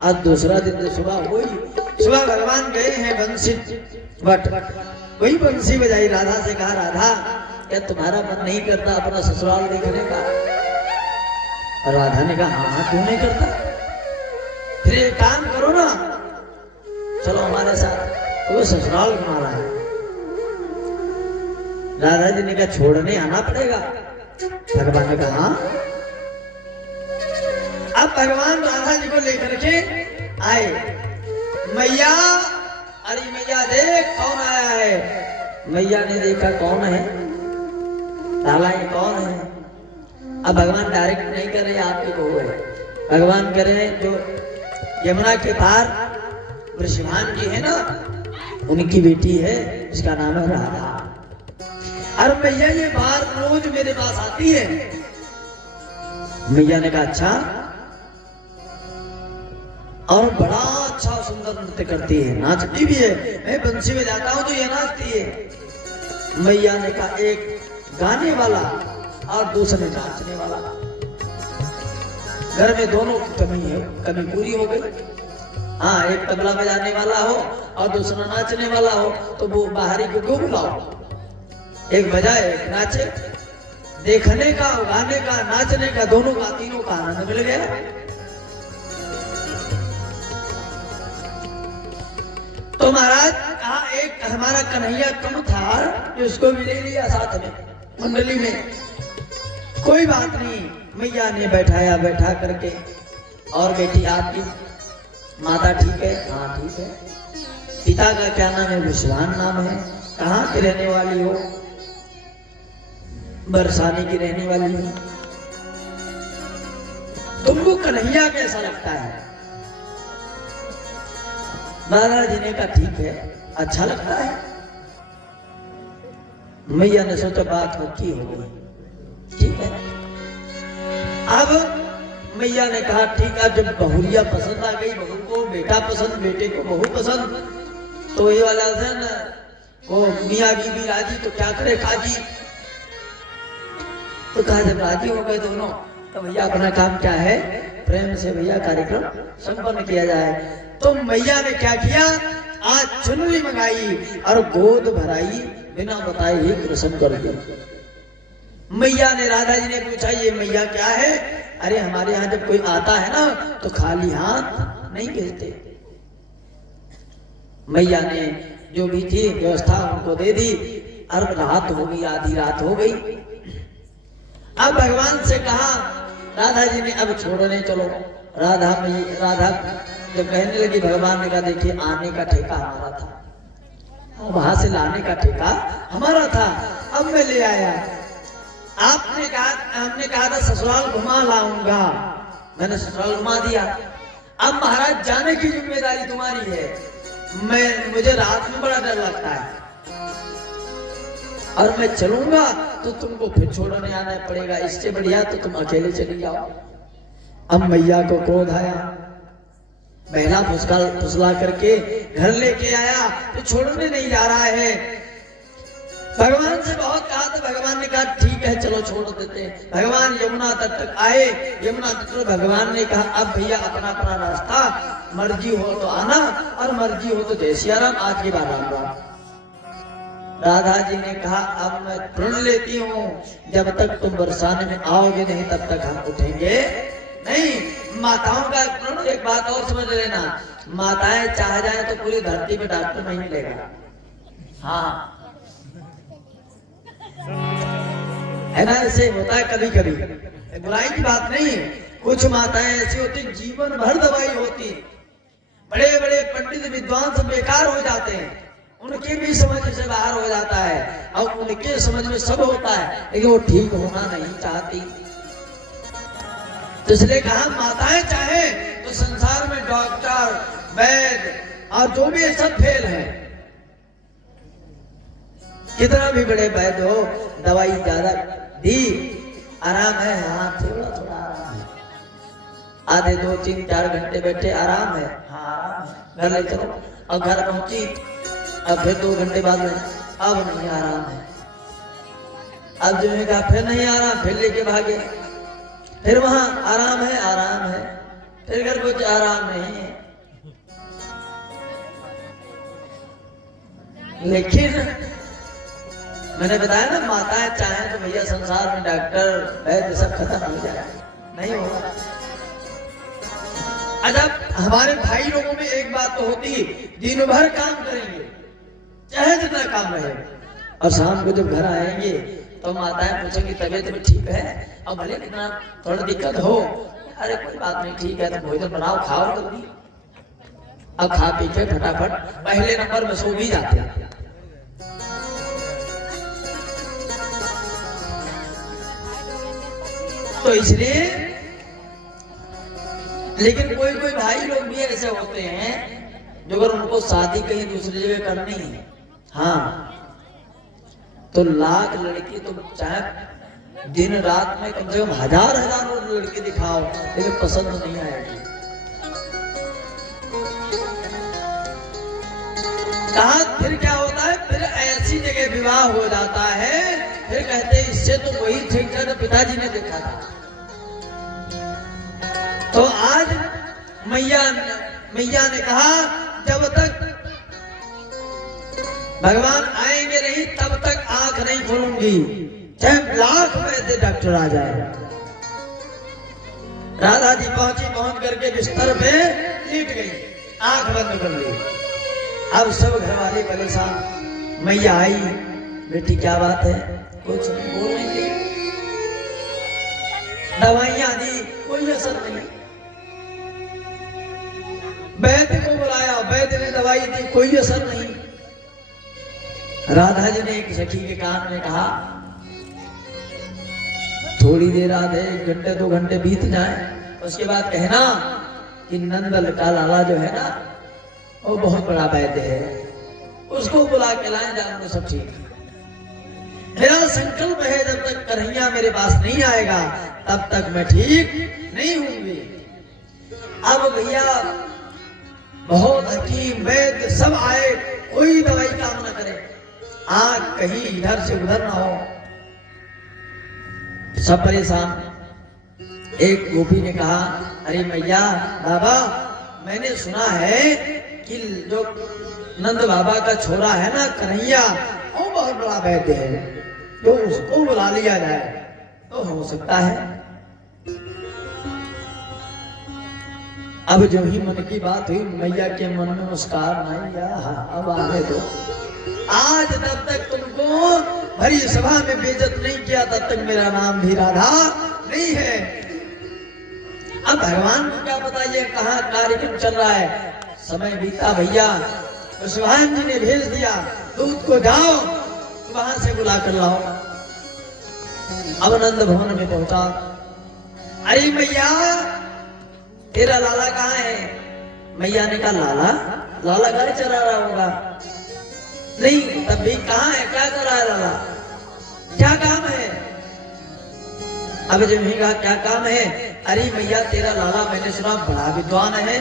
आज दूसरा दिन सुबह हुई, सुबह भगवान गए हैं बंसी बट वही बंसी बजाई। राधा से कहा, राधा क्या तुम्हारा मन नहीं करता अपना ससुराल देखने का? और राधा ने कहा, हाँ क्यों नहीं करता? फिर एक काम करो ना, चलो हमारे साथ। तो ससुराल घुमा रहा है। राधा जी ने कहा, छोड़ने आना पड़ेगा। भगवान ने कहा, हाँ। अब भगवान राधा जी को लेकर के आए। मैया, अरे मैया देख कौन आया है। मैया ने देखा कौन है, ताला ये कौन है। अब भगवान डायरेक्ट नहीं कर रहे आपके बहू है, भगवान कह रहे हैं जो यमुना के पार वृषभान जी है ना, उनकी बेटी है, इसका नाम है राधा। और मैया ये बार रोज मेरे पास आती है। मैया ने कहा, अच्छा, और बड़ा अच्छा सुंदर नृत्य करती है, नाचती भी है। मैं बंसी में जाता हूं तो ये नाचती है। मैया ने कहा, एक गाने वाला और दूसरे नाचने वाला। घर में दोनों की कमी है, कमी पूरी हो गई। हाँ, एक तबला बजाने वाला हो और दूसरा नाचने वाला हो, तो वो बाहरी को क्यों बुलाओ? एक बजाए एक नाचे। देखने का, गाने का, नाचने का, दोनों का, तीनों का आनंद मिल गया। तो महाराज कहा, एक हमारा कन्हैया कम था, उसको भी ले लिया साथ में मंडली में। कोई बात नहीं, मैया ने बैठाया, बैठा करके, और बेटी आपकी माता ठीक है? हाँ ठीक है। पिता का क्या नाम है? विश्वान नाम है। कहाँ की रहने वाली हो? बरसाने की रहने वाली हो। तुमको कन्हैया कैसा लगता है? महाराज जी ने कहा, ठीक है, अच्छा लगता है। मैया ने सोचा बात पक्की हो गई, ठीक है। अब मैया ने कहा, ठीक है, जब बहुरिया पसंद आ गई, बहू को बेटा पसंद, बेटे को बहू पसंद, तो ये वाला है ना, वो मियाँ बीबी राजी तो क्या करे काजी। तो कहा, जब राजी हो गए दोनों, तो भैया अपना काम क्या है, प्रेम से भैया कार्यक्रम संपन्न किया जाए। तो मैया ने क्या किया, आज चुनरी मंगाई और गोद भराई, बिना बताए ही कृष्ण कर दिया। मैया ने, राधा जी ने पूछा, ये मैया क्या है? अरे हमारे यहाँ जब कोई आता है ना, तो खाली हाथ नहीं भेजते। मैया ने जो भी थी व्यवस्था उनको दे दी। और रात हो गई, आधी रात हो गई। अब भगवान से कहा, राधा जी ने, अब छोड़ने चलो। राधा जब कहने लगी, भगवान ने कहा, देखिए आने का ठेका हमारा था, वहां से लाने का ठेका हमारा था, अब मैं ले आया। आपने कहा, हमने कहा था ससुराल घुमा लाऊंगा, मैंने ससुराल घुमा दिया। अब महाराज जाने की जिम्मेदारी तुम्हारी है। मुझे रात में बड़ा डर लगता है, और मैं चलूंगा तो तुमको फिर छोड़ने आना पड़ेगा, इससे बढ़िया तो तुम अकेले चली जाओ। अब मैया को क्रोध आया, बहना फुसला करके घर लेके आया, तो छोड़ने नहीं जा रहा है। भगवान से बहुत कहा, तो भगवान ने कहा, ठीक है चलो छोड़ देते हैं। भगवान यमुना तट तक आए। यमुना तट पर भगवान ने कहा, अब भैया अपना अपना रास्ता, मर्जी हो तो आना और मर्जी हो तो जय सिया राम, आज के बाद राम राम। राधा जी ने कहा, अब मैं प्रण लेती हूँ, जब तक तुम बरसाने में आओगे नहीं तब तक हम उठेंगे नहीं। माताओं का प्रण, एक बात और समझ लेना, माताएं चाह जाए तो पूरी धरती पे डॉक्टर नहीं मिलेगा। हाँ, है ना, ऐसे होता है कभी कभी, बुराई की बात नहीं है। कुछ माताएं ऐसी होती, जीवन भर दवाई होती, बड़े बड़े पंडित विद्वान सब बेकार हो जाते हैं, उनके भी समझ से बाहर हो जाता है, और उनके समझ में सब होता है, लेकिन वो ठीक होना नहीं चाहती। तो इसलिए कहा, माताएं चाहे तो संसार में डॉक्टर, वैद्य और जो भी सब फेल है। कितना भी बड़े वैद्य हो, दवाई ज्यादा दी, आराम है, हाँ थोड़ा थोड़ा आराम है, आधे 2, 3, 4 घंटे बैठे आराम है, हाँ आराम है, घर ले चलो। और घर पहुंची, अब फिर 2 घंटे बाद में, अब नहीं आराम है। अब जो है कहा, फिर नहीं आराम, फिर लेके भागे, फिर वहां आराम है, फिर घर कुछ आराम नहीं है। लेकिन मैंने बताया ना, माताएं चाहें तो भैया संसार में डॉक्टर वैद्य सब खत्म हो जाए, नहीं होगा। अजब हमारे भाई लोगों में एक बात तो होती है, दिन भर काम करेंगे चाहे जितना काम रहे, और शाम को जब घर आएंगे तो माताएं पूछेंगी तबीयत में ठीक है, अब भले कितना थोड़ा दिक्कत हो, अरे कोई बात नहीं ठीक है, तो भोजन बनाओ खाओ जल्दी। अब खा पी के फटाफट पहले नंबर में सो भी जाते हैं। तो इसलिए, लेकिन कोई कोई भाई लोग भी ऐसे होते हैं जो अगर उनको शादी कहीं दूसरी जगह करनी है, हाँ, तो लाख लड़की तो चाहे दिन रात में कम से कम हजार लड़की दिखाओ, लेकिन पसंद नहीं आएगी। कहा फिर क्या होता है, फिर ऐसी जगह विवाह हो जाता है, फिर कहते हैं इससे तो वही ठीक था जो पिताजी ने देखा था। तो आज मैया ने कहा जब तक भगवान आएंगे नहीं तब तक आंख नहीं खोलूंगी, चाहे लाख वैद्य डॉक्टर आ जाए। राधा जी पहुंच करके बिस्तर पे लेट गई, आंख बंद कर ली। अब सब घर वाले परेशान, मैया आई, बेटी क्या बात है, कुछ बोल नहीं दी, दवाइयां दी, कोई असर नहीं। वैद्य को बुलाया, वैद्य ने दवाई दी, कोई असर नहीं। राधा जी ने एक सखी के कान में कहा, थोड़ी देर आधे 1 घंटे 2 घंटे बीत जाए, उसके बाद कहना कि नंदल का लाला जो है ना, वो बहुत बड़ा वैद्य है, उसको बुला के लाए, जान सब ठीक। मेरा संकल्प है जब तक कन्हैया मेरे पास नहीं आएगा तब तक मैं ठीक नहीं होंगी। अब भैया बहुत हकीम वैद्य सब आए, कोई दवाई काम न करे, आग कहीं इधर से उधर ना हो, सब परेशान। एक गोपी ने कहा, अरे मैया बाबा, मैंने सुना है कि जो नंद बाबा का छोरा है ना कन्हैया, वो बहुत बड़ा वैद्य है, तो उसको बुला लिया जाए तो हो सकता है। अब जो ही मन की बात हुई, मैया के मन में मुस्कान आई, अब आने दो, आज जब तक तुमको भरी सभा में बेइज्जत नहीं किया तब तक मेरा नाम भी राधा नहीं है। अब भगवान को क्या पता ये कहाँ कार्यक्रम चल रहा है। समय बीता भैया, सुभान जी ने भेज दिया, दूध को जाओ वहां से बुला कर लाओ। अब नंद भवन में पहुंचा, अरे मैया तेरा लाला कहाँ है? मैया ने कहा, लाला घर चला रहा होगा। नहीं, तब भी कहाँ है, क्या कर रहा है लाला, क्या काम है? अब जब ही कहा क्या काम है, अरे मैया तेरा लाला मैंने सुना बड़ा विद्वान है।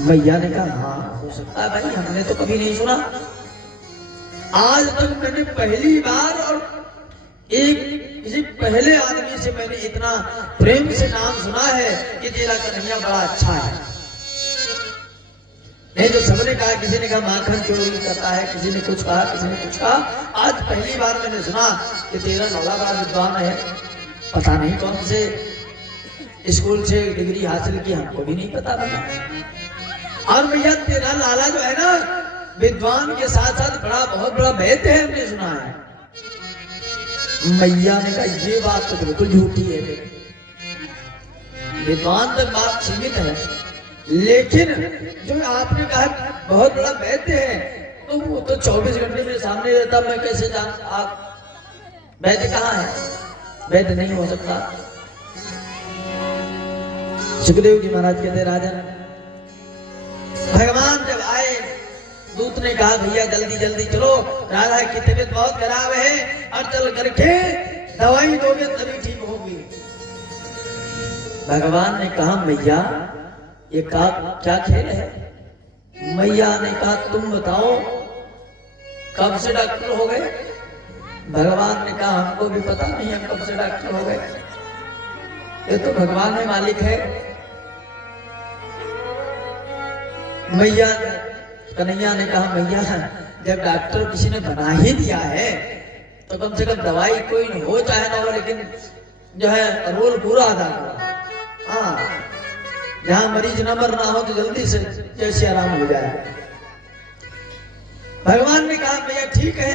मैया ने कहा, हाँ हो सकता है भाई, हमने तो कभी नहीं सुना, आज तक मैंने पहली बार और एक किसी पहले आदमी से मैंने इतना प्रेम से नाम सुना है कि तेरा कन्हैया बड़ा अच्छा है। नहीं तो सबने कहा, किसी ने कहा माखन चोरी करता है, किसी ने कुछ कहा, किसी ने कुछ कहा, आज पहली बार मैंने सुना कि तेरा लाला बड़ा विद्वान है। पता नहीं कौन से स्कूल से डिग्री हासिल की, हमको भी नहीं पता बता। और भैया तेरा लाला जो है ना, विद्वान के साथ साथ बहुत बड़ा वैद्य है, हमने सुना है। मैया ने कहा, ये बात तो बिल्कुल झूठी है, विद्वान तक बात सीमित है, लेकिन जो आपने कहा बहुत बड़ा वैद्य है, तो वो तो 24 घंटे मेरे सामने रहता, मैं कैसे जान आप वैद्य कहाँ है? वैद्य नहीं हो सकता। सुखदेव जी महाराज कहते, राजन भगवान जब आए, दूत ने कहा भैया जल्दी जल्दी चलो, राधा की तबीयत बहुत खराब है और चल करके दवाई दोगे तभी ठीक होगी। भगवान ने कहा, मैया ये क्या खेल है? मैया ने कहा, तुम बताओ कब से डॉक्टर हो गए? भगवान ने कहा, हमको भी पता नहीं हम कब से डॉक्टर हो गए, ये तो भगवान ही मालिक है। मैया कन्हैया ने कहा, मैया जब डॉक्टर किसी ने बना ही दिया है तो कम से कम दवाई कोई न हो चाहे ना हो, लेकिन जो है रोल पूरा अदा करो। हाँ, जहां मरीज नंबर ना हो तो जल्दी से जैसे आराम हो जाए। भगवान ने कहा भैया ठीक है,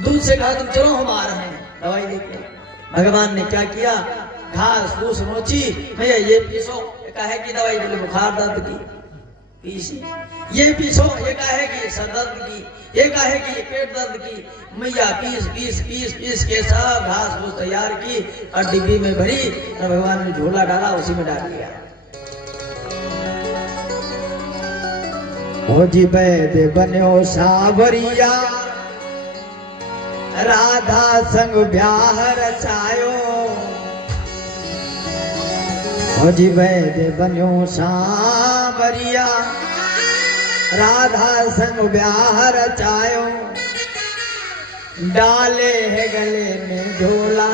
दूध से कहा तुम चलो हम आ रहे हैं दवाई लेके। भगवान ने क्या किया, घास फूस नोची, भैया ये पीसो, काहे की दवाई, बोले बुखार दर्द की पीसी, ये पीसो, ये काहे की सर दर्द की, ये काहे की पेट दर्द की, मैया पीस पीस पीस पीस के सब घास फूस तैयार की और डिब्बी में भरी और भगवान ने झोला डाला, उसी में डाल दिया। ओ जी वैद्य बन्यो सावरिया, राधा संग ब्याह रचायो। ओ जी वैद्य बन्यो सावरिया, राधा संग ब्याह रचायो। डाले है गले में झोला,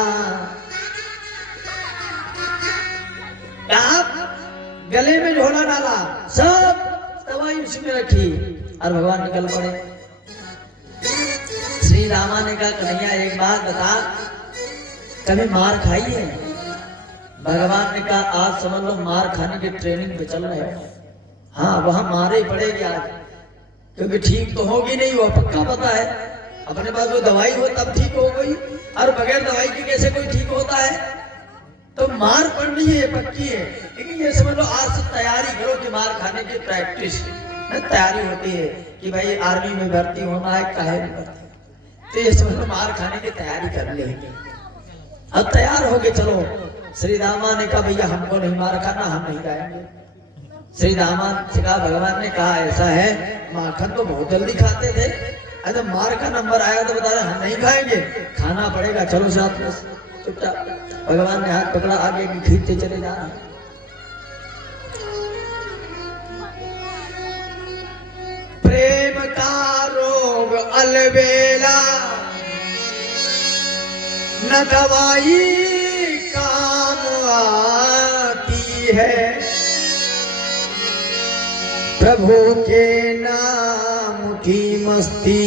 गले में झोला डाला, सब दवाई उसी में रखी और भगवान निकल पड़े। श्री रामा ने कहा कन्हैया एक बात बता, कभी मार खाई है? भगवान ने कहा आज समझ लो मार खाने की ट्रेनिंग पे चल रहे हो। हाँ, वहां मारे ही पड़ेगी आज, क्योंकि ठीक तो होगी नहीं, वो पक्का पता है। अपने पास वो दवाई हो तब ठीक हो गई, और बगैर दवाई के कैसे कोई ठीक होता है? तो मार पड़नी है, पक्की है। लेकिन ये समझ लो आज से तैयारी करो कि मार खाने की प्रैक्टिस तैयारी होती है कि भाई आर्मी में भर्ती होना है, काहे में भर्ती, तो ये समझ लो मार खाने की तैयारी कर ले। अब तैयार हो गए, चलो। श्री रामा ने कहा भैया हमको नहीं मार खाना, हम नहीं खाएंगे। श्री रामा से कहा, भगवान ने कहा ऐसा है, माखन तो बहुत जल्दी खाते थे, अगर मार का नंबर आया तो बता रहे हम नहीं खाएंगे, खाना पड़ेगा, चलो साथ में चुपचाप। भगवान ने हाथ पकड़ा, आगे की खींचते चले जा रहे हैं। प्रेम का रोग अलबेला, न दवाई काम आती है, प्रभु के नाम की मस्ती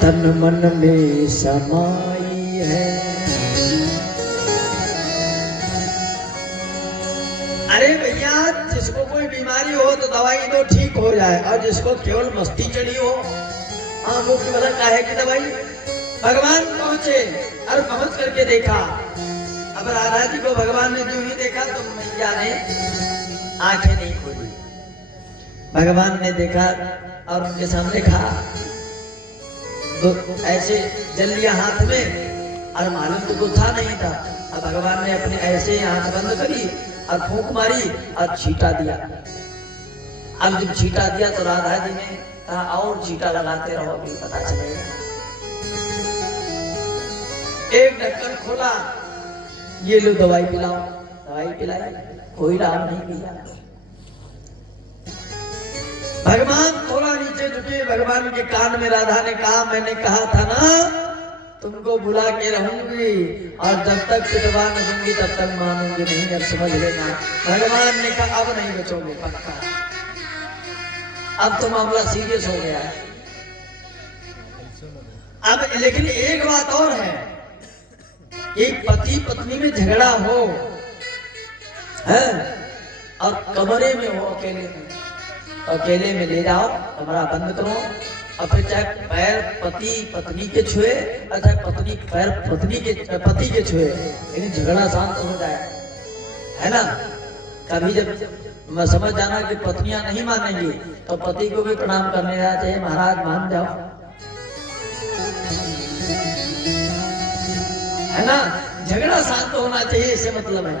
तन मन में समाई है। अरे भैया, जिसको कोई बीमारी हो तो दवाई दो ठीक हो जाए, और जिसको केवल मस्ती चढ़ी हो, आंखों की वजह काहे की दवाई। भगवान पहुंचे और पहुंच करके देखा, अब राधा जी को भगवान ने जो ही देखा तो मैया ने आंखें नहीं खोली। भगवान ने देखा और उनके सामने कहा, तो ऐसे जल लिया हाथ में, और मालूम तो कुछ था नहीं था। अब भगवान ने अपने ऐसे आंख बंद करी और फूंक मारी और छींटा दिया। अब जब छींटा दिया तो राधा जी ने कहा और छींटा लगाते रहो, भी पता चलेगा। एक ढक्कन खोला, ये लो दवाई पिलाओ, दवाई पिलाई, कोई लाभ नहीं मिला। भगवान थोड़ा नीचे झुके, भगवान के कान में राधा ने कहा, मैंने कहा था ना तुमको बुला के रहूंगी, और जब तक पिटवा न दूंगी तब तक मानूंगी नहीं, अब समझ लेना। भगवान ने कहा अब नहीं बचोगे पक्का, अब तो मामला सीरियस हो गया है। अब लेकिन एक बात और है, एक पति पत्नी में झगड़ा हो है और कमरे में हो, अकेले में ले जाओ, कमरा बंद करो, और फिर चाहे पैर पति पत्नी के छुए और चाहे पत्नी पैर पति के छुए, लेकिन झगड़ा शांत हो जाए, है ना। कभी जब मैं समझ जाना कि पत्नियां नहीं मानेंगी तो पति को भी प्रणाम करने जाना चाहिए, महाराज मान जाओ, है ना। झगड़ा शांत होना चाहिए, इससे मतलब है।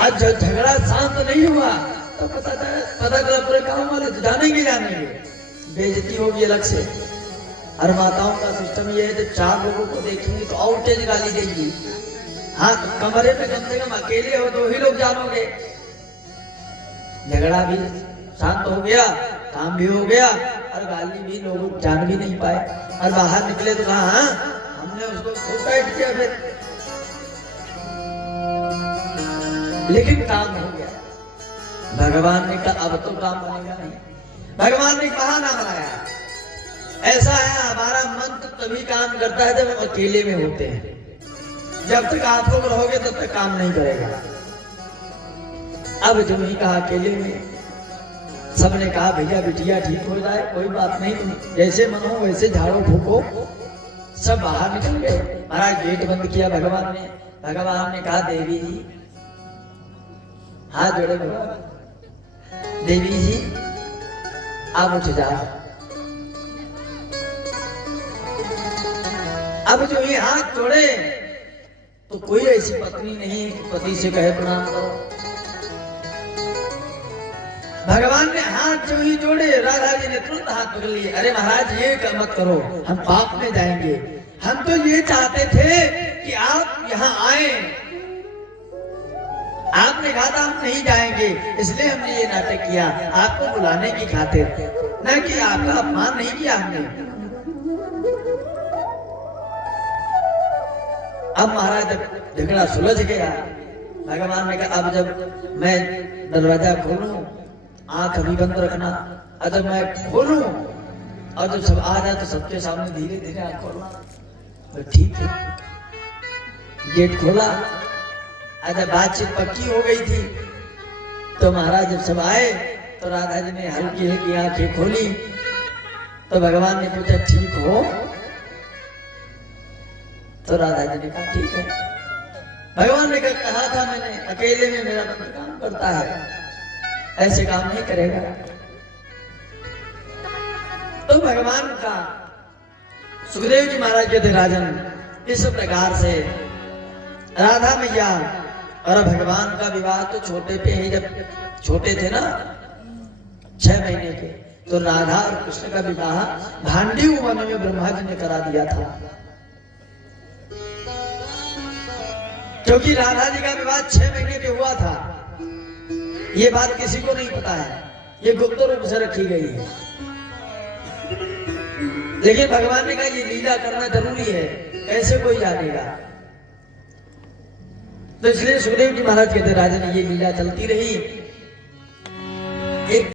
आज जब झगड़ा शांत नहीं हुआ तो पता चला पूरे गांव वाले जानेंगे, बेइज्जती होगी अलग से। और माताओं का सिस्टम ये है, जब 4 लोगों को देखेंगे तो और तेज गाली देंगी। हाँ, कमरे में कम से कम अकेले हो 2 ही लोग जानोगे। झगड़ा भी शांत हो गया, काम भी हो गया, और गाली भी लोग जान भी नहीं पाए, और बाहर निकले तो कहा हाँ हमने उसको खूब टाइट किया, फिर लेकिन काम हो गया। भगवान ने कहा अब तो काम बनेगा नहीं। भगवान ने बहाना बनाया। ऐसा है हमारा मन तो तभी काम करता है जब हम अकेले में होते हैं। जब तक आप लोग रहोगे तब तक काम नहीं करेगा। अब जो ही कहा अकेले में, सबने कहा भैया बिटिया ठीक हो जाए, कोई बात नहीं, तुम जैसे मन हो वैसे झाड़ू फूको। सब बाहर निकल गए। महाराज गेट बंद किया भगवान ने। भगवान ने कहा देवी जी, हाथ जोड़े भगवान, देवी जी आप उठ जाओ। अब जो ये हाथ जोड़े तो कोई ऐसी पत्नी नहीं कि पति से कहे प्रणाम करो। भगवान ने हाथ जो ही जोड़े, राधा जी ने तुरंत हाथ पकड़ लिए। अरे महाराज ये मत करो, हम पाप में जाएंगे। हम तो ये चाहते थे कि आप यहाँ आए। आपने कहा था हम नहीं जाएंगे, इसलिए हमने ये नाटक किया आपको बुलाने की खातिर, न कि आपका अपमान नहीं किया हमने। अब महाराज झगड़ा सुलझ गया। भगवान ने कहा अब जब मैं दरवाजा खोलूं, आंख अभी बंद रखना, और जब मैं खोलूं और जब सब आ जाए तो सबके सामने धीरे धीरे आंख खोलना। तो ठीक है, गेट खोला। जब बातचीत पक्की हो गई थी तो महाराज जब सब आए तो राधा जी ने हल्की हल्की आंखें खोली। तो भगवान ने पूछा ठीक हो? तो राधा जी ने कहा ठीक है। भगवान ने कहा था मैंने, अकेले में मेरा मन काम करता है, ऐसे काम नहीं करेगा। तो भगवान का सुखदेव जी महाराज कहते राजन, इस प्रकार से राधा मैया और भगवान का विवाह तो छोटे पे ही, जब छोटे थे ना 6 महीने के, तो राधा और कृष्ण का विवाह भांडी वन में ब्रह्मा जी ने करा दिया था। क्योंकि राधा जी का विवाह 6 महीने पे हुआ था। ये बात किसी को नहीं पता है, ये गुप्त रूप से रखी गई है। लेकिन भगवान ने कहा ये लीला करना जरूरी है, कैसे कोई जानेगा। तो इसलिए सुखदेव जी महाराज कहते राजन ये लीला चलती रही। एक